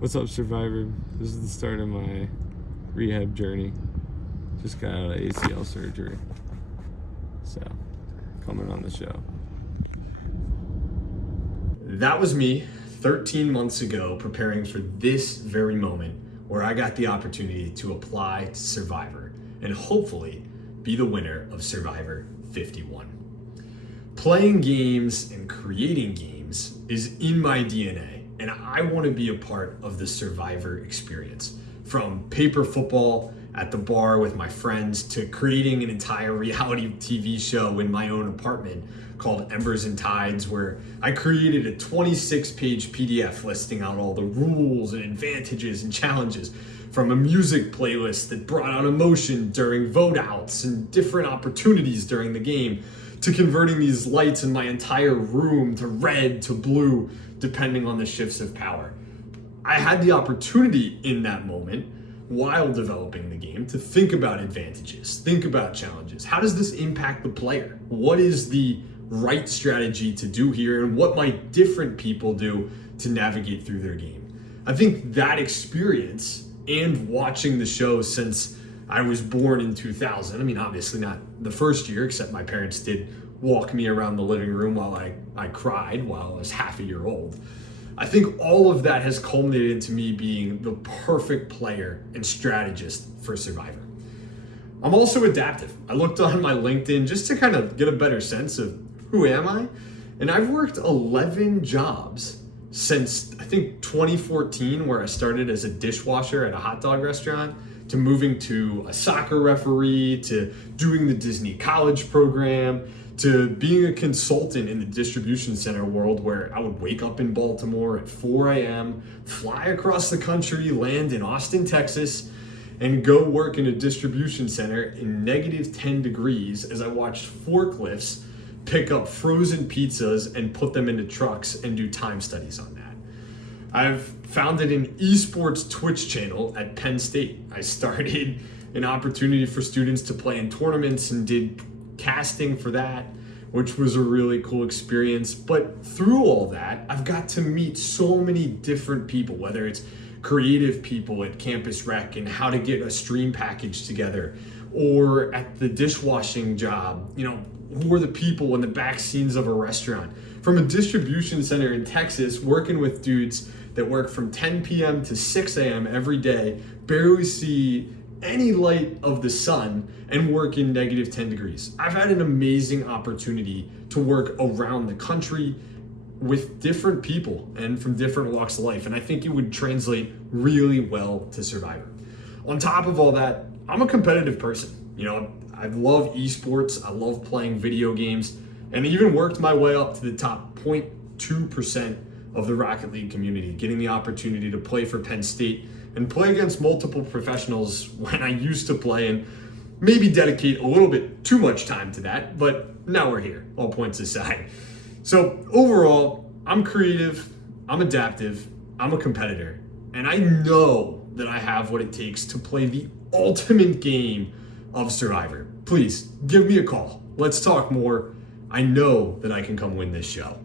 What's up, Survivor? This is the start of my rehab journey. Just got out of ACL surgery. So, coming on the show. That was me 13 months ago preparing for this very moment where I got the opportunity to apply to Survivor and hopefully be the winner of Survivor 51. Playing games and creating games is in my DNA, and I want to be a part of the Survivor experience. From paper football at the bar with my friends to creating an entire reality TV show in my own apartment called Embers and Tides, where I created a 26-page PDF listing out all the rules and advantages and challenges, from a music playlist that brought out emotion during vote outs and different opportunities during the game, to converting these lights in my entire room to red to blue, depending on the shifts of power. I had the opportunity in that moment, while developing the game, to think about advantages, think about challenges. How does this impact the player? What is the right strategy to do here, and what might different people do to navigate through their game? I think that experience and watching the show since I was born in 2000, I mean, obviously not the first year, except my parents did walk me around the living room while I cried while I was half a year old. I think all of that has culminated into me being the perfect player and strategist for Survivor. I'm also adaptive. I looked on my LinkedIn just to kind of get a better sense of who am I, and I've worked 11 jobs since I think 2014, where I started as a dishwasher at a hot dog restaurant, to moving to a soccer referee, to doing the Disney college program, to being a consultant in the distribution center world, where I would wake up in Baltimore at 4 a.m., fly across the country, land in Austin, Texas, and go work in a distribution center in negative 10 degrees as I watched forklifts pick up frozen pizzas and put them into trucks and do time studies on that. I've founded an esports Twitch channel at Penn State. I started an opportunity for students to play in tournaments and did casting for that, which was a really cool experience. But through all that, I've got to meet so many different people, whether it's creative people at Campus Rec and how to get a stream package together, or at the dishwashing job, who are the people in the back scenes of a restaurant, from a distribution center in Texas, working with dudes that work from 10 p.m. to 6 a.m. every day, barely see any light of the sun, and work in negative 10 degrees. I've had an amazing opportunity to work around the country with different people and from different walks of life, and I think it would translate really well to Survivor. On top of all that, I'm a competitive person. I love esports, I love playing video games, and even worked my way up to the top 0.2% of the Rocket League community, getting the opportunity to play for Penn State and play against multiple professionals when I used to play, and maybe dedicate a little bit too much time to that, but now we're here, all points aside. So overall, I'm creative, I'm adaptive, I'm a competitor, and I know that I have what it takes to play the ultimate game of Survivor. Please give me a call. Let's talk more. I know that I can come win this show.